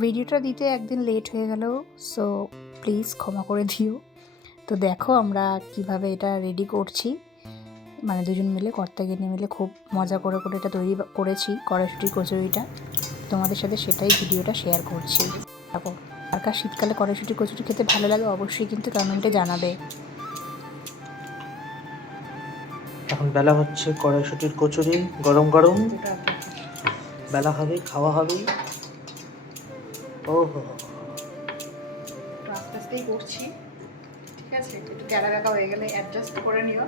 ভিডিওটা দিতে একদিন লেট হয়ে গেল, সো প্লিজ ক্ষমা করে দিও। তো দেখো আমরা কিভাবে এটা রেডি করছি, মানে দুজন মিলে কর্তাগিন্নি মিলে খুব মজা করে করে এটা তৈরি করেছি কড়াইশুঁটির কচুরিটা। তোমাদের সাথে সেটাই ভিডিওটা শেয়ার করছি। দেখো আর কার শীতকালে কড়াইশুঁটির কচুরি খেতে ভালো লাগে অবশ্যই কিন্তু কমেন্টে জানাবে। এখন বেলা হচ্ছে কড়াইশুঁটির কচুরি গরম গরম বেলা হবে, খাওয়া হবে। ও হো আস্তে আস্তেই করছি, ঠিক আছে? একটু ক্যারা রাখা হয়ে গেলে অ্যাডজাস্ট করে নিও।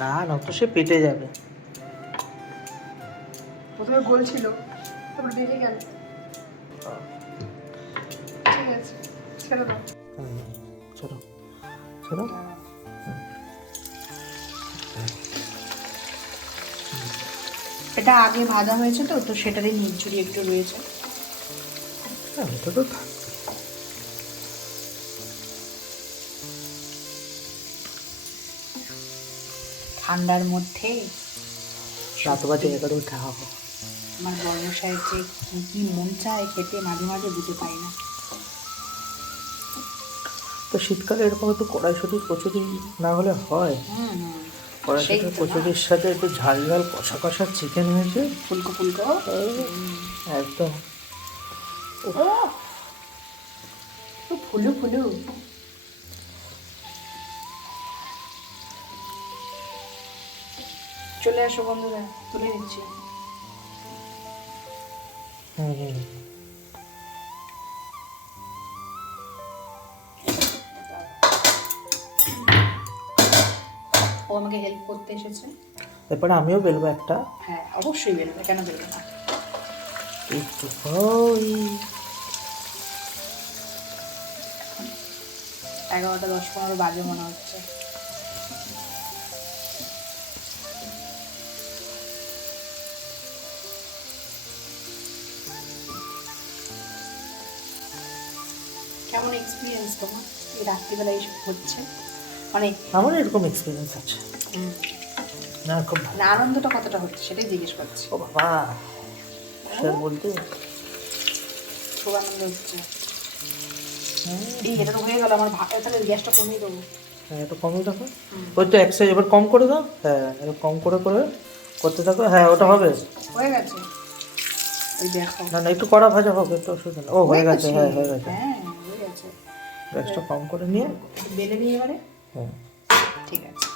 না না, তো সে পেটে যাবে। প্রথমে গোল ছিল, তারপর বেড়ে গেল। ঠিক আছে, ছেড়ে দাও। চলো চলো। এটা আগে ভাজা হয়েছে তো, তো সেটারই নিচুরি একটু রয়েছে। এটা তো ঠান্ডার মধ্যে রাত বাজে 11 খাওয়া হবে। আমার বর্মশাইয়ের যে কি মন চায় খেতে মাঝে মাঝে বুঝে পাই না। তো শীতকালে এরকম একটু কড়াইশুঁটির কচুরি না হলে হয়? কড়াইশুঁটির কচুরির সাথে একটু ঝাল ঝাল কষা কষা চিকেন হয়েছে, ফুলকো ফুলকো একদম। ও ফুলু ফুলু। চলে আসো বন্ধুরা, তুলে নিচ্ছি। ও আমাকে হেল্প করতে এসেছে। এরপরে আমিও বেলবো একটা। হ্যাঁ অবশ্যই বেলবে, কেন বেলবে না? একটু 11টা 10-15 বাজে মনে হচ্ছে। কেমন এক্সপিরিয়েন্স তোমার এই রাত্রিবেলা এইসব হচ্ছে? মানে আমার এরকম এক্সপিরিয়েন্স আছে না, খুব ভালো। মানে আনন্দটা কতটা হচ্ছে সেটাই জিজ্ঞেস করছি। ও বাবা, স্যার বলতে খুব আনন্দ হচ্ছে। এই এটা তো হয়ে গেল আমার ভাত, তাহলে গ্যাসটা কমিয়ে দেবো। হ্যাঁ, একটু কমিয়ে রাখো। ওই তো এক সাইড এবার কম করে দাও। হ্যাঁ, একটু কম করে করে করতে থাকো। হ্যাঁ, ওটা হবে। হয়ে গেছে, ওই দেখো। না না, একটু কড়া ভাজা হবে, একটু অসুবিধা নেই। ও হয়ে গেছে, হ্যাঁ হয়ে গেছে। হ্যাঁ হয়ে গেছে। গ্যাসটা কম করে নিয়ে বেলে নিয়ে এবারে। হ্যাঁ ঠিক আছে।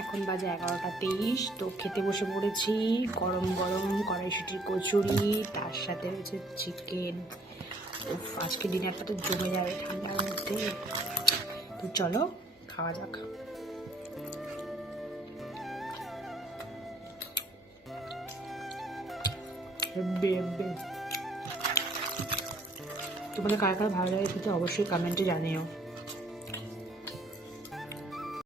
এখন বাজে 11টা 23, তো খেতে বসে পড়েছি। গরম গরম কড়াইশুঁটির কচুরি, তার সাথে রয়েছে চিকেন। আজকে ডিনারটা তো জমে যাবে ঠান্ডার মধ্যে। তো চলো খাওয়া যাক। তোমাদের কার কার ভালো লাগে খেতে অবশ্যই কমেন্টে জানিও।